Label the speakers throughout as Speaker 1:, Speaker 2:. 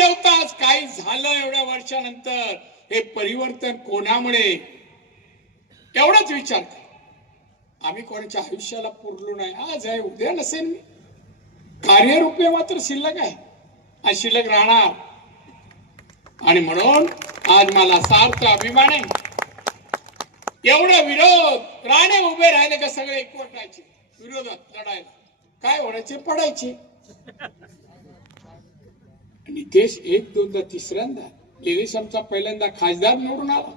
Speaker 1: नव्हतं आज काही झालं एवढ्या वर्षानंतर? हे परिवर्तन कोणामुळे? एवढाच विचार आम्ही कोणाच्या आयुष्याला पुरलो नाही. आज आहे उद्या नसेल मी. कार्यरूपे मात्र शिल्लक आहे. आणि शिल्लक राहणार. आणि म्हणून आज मला सार्थ अभिमान आहे. एवढा विरोध. राणे उभे राहिले का सगळे एकवटायचे विरोधात लढायला. काय होण्याचे? पडायचे. नितेश एक दोनदा तिसऱ्यांदा. निलेश आमचा पहिल्यांदा खासदार निवडून आला.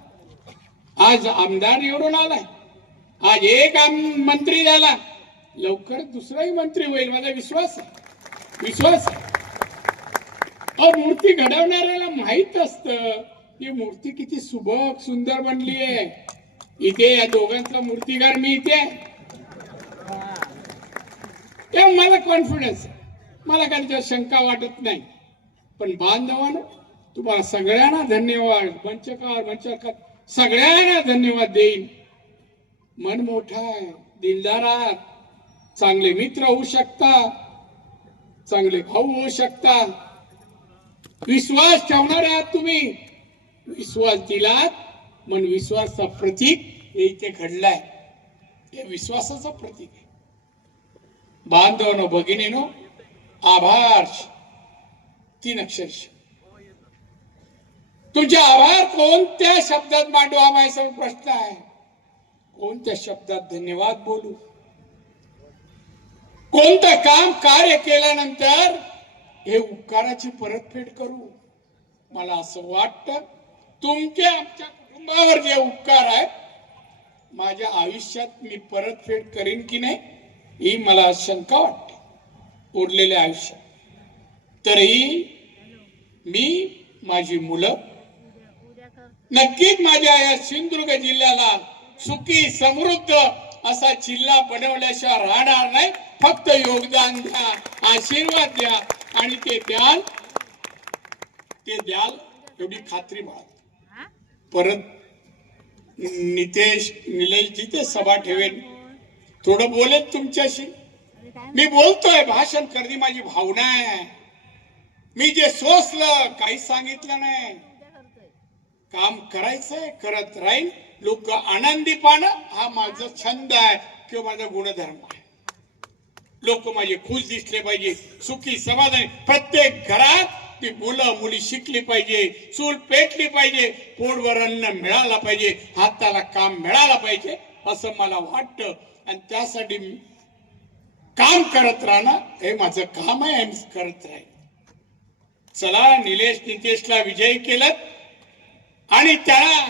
Speaker 1: आज आमदार निवडून आलाय. आज एक आम- मंत्री झाला. लवकर दुसराही मंत्री होईल माझा विश्वास आहे. विश्वास आहे. और मूर्ती घडवणाऱ्याला माहीत असत. ही मूर्ती किती सुबक सुंदर बनली आहे. इथे या दोघांचा मूर्तीकार मी इथे आहे. तेव्हा मला कॉन्फिडन्स आहे. मला काही शंका वाटत नाही. पण बांधवानं तुम्हाला सगळ्यांना धन्यवाद. मंचकार मंचकार सगळ्यांना धन्यवाद देईन. मन मोठा आहे दिलदार आहात. चांगले मित्र होऊ शकता. चांगले भाऊ होऊ शकता. विश्वास ठेवणार आहात तुम्ही. विश्वास दिलात मन विश्वासाचा प्रतीक हे इथे घडलाय. हे विश्वासाचं प्रतीक आहे. बांधवनो भगिनीनो आभार. तीन अक्षरश. तुमचे आभार कोणत्या शब्दात मांडू हा माझ्यासमोर प्रश्न आहे? कोणत्या शब्दात धन्यवाद बोलू? कोणतं काम कार्य केल्यानंतर हे उपकाराची परतफेड करू? मला असं वाटतं तुमच्या आमच्या कुटुंबावर जे उपकार आहेत माझ्या आयुष्यात मी परतफेड करीन की नाही ही मला शंका वाटते. उरलेल्या आयुष्यात. तरीही मी माझी मुलं नक्कीच माझ्या या सिंधुदुर्ग जिल्ह्याला सुखी समृद्ध असा जिल्हा बनवल्याशिवाय राहणार नाही. फक्त योगदान द्या आशीर्वाद द्या आणि ते द्याल ते द्याल एवढी खात्री बाळा परत नितेश निलेशजी ते सभा ठेवेन. थोडं बोलेत तुमच्याशी. मी बोलतोय भाषण करणे माझी भावना आहे. मी जे सोसलं काही सांगितलं नाही. काम करायचंय करत राहील लोक आनंदी पाहणं हा माझा छंद आहे किंवा माझा गुणधर्म आहे. लोक माझे खुश दिसले पाहिजे सुखी समाधानी. प्रत्येक घरात ती मुलं मुली शिकली पाहिजे चूल पेटली पाहिजे पोटवर अन्न मिळाला पाहिजे हाताला काम मिळालं पाहिजे असं मला वाटतं. आणि त्यासाठी काम करत राहणं हे माझं काम आहे करत राहील चला निलेश नितेशला विजयी केलं आणि त्याला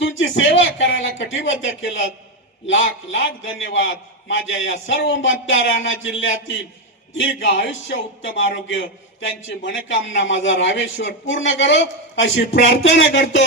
Speaker 1: तुमची सेवा करायला कटिबद्ध केलं लाख लाख धन्यवाद. माझ्या या सर्व मतदारांना जिल्ह्यातील दीर्घ आयुष्य उत्तम आरोग्य त्यांची मनकामना माझा रामेश्वर पूर्ण करो अशी प्रार्थना करतो.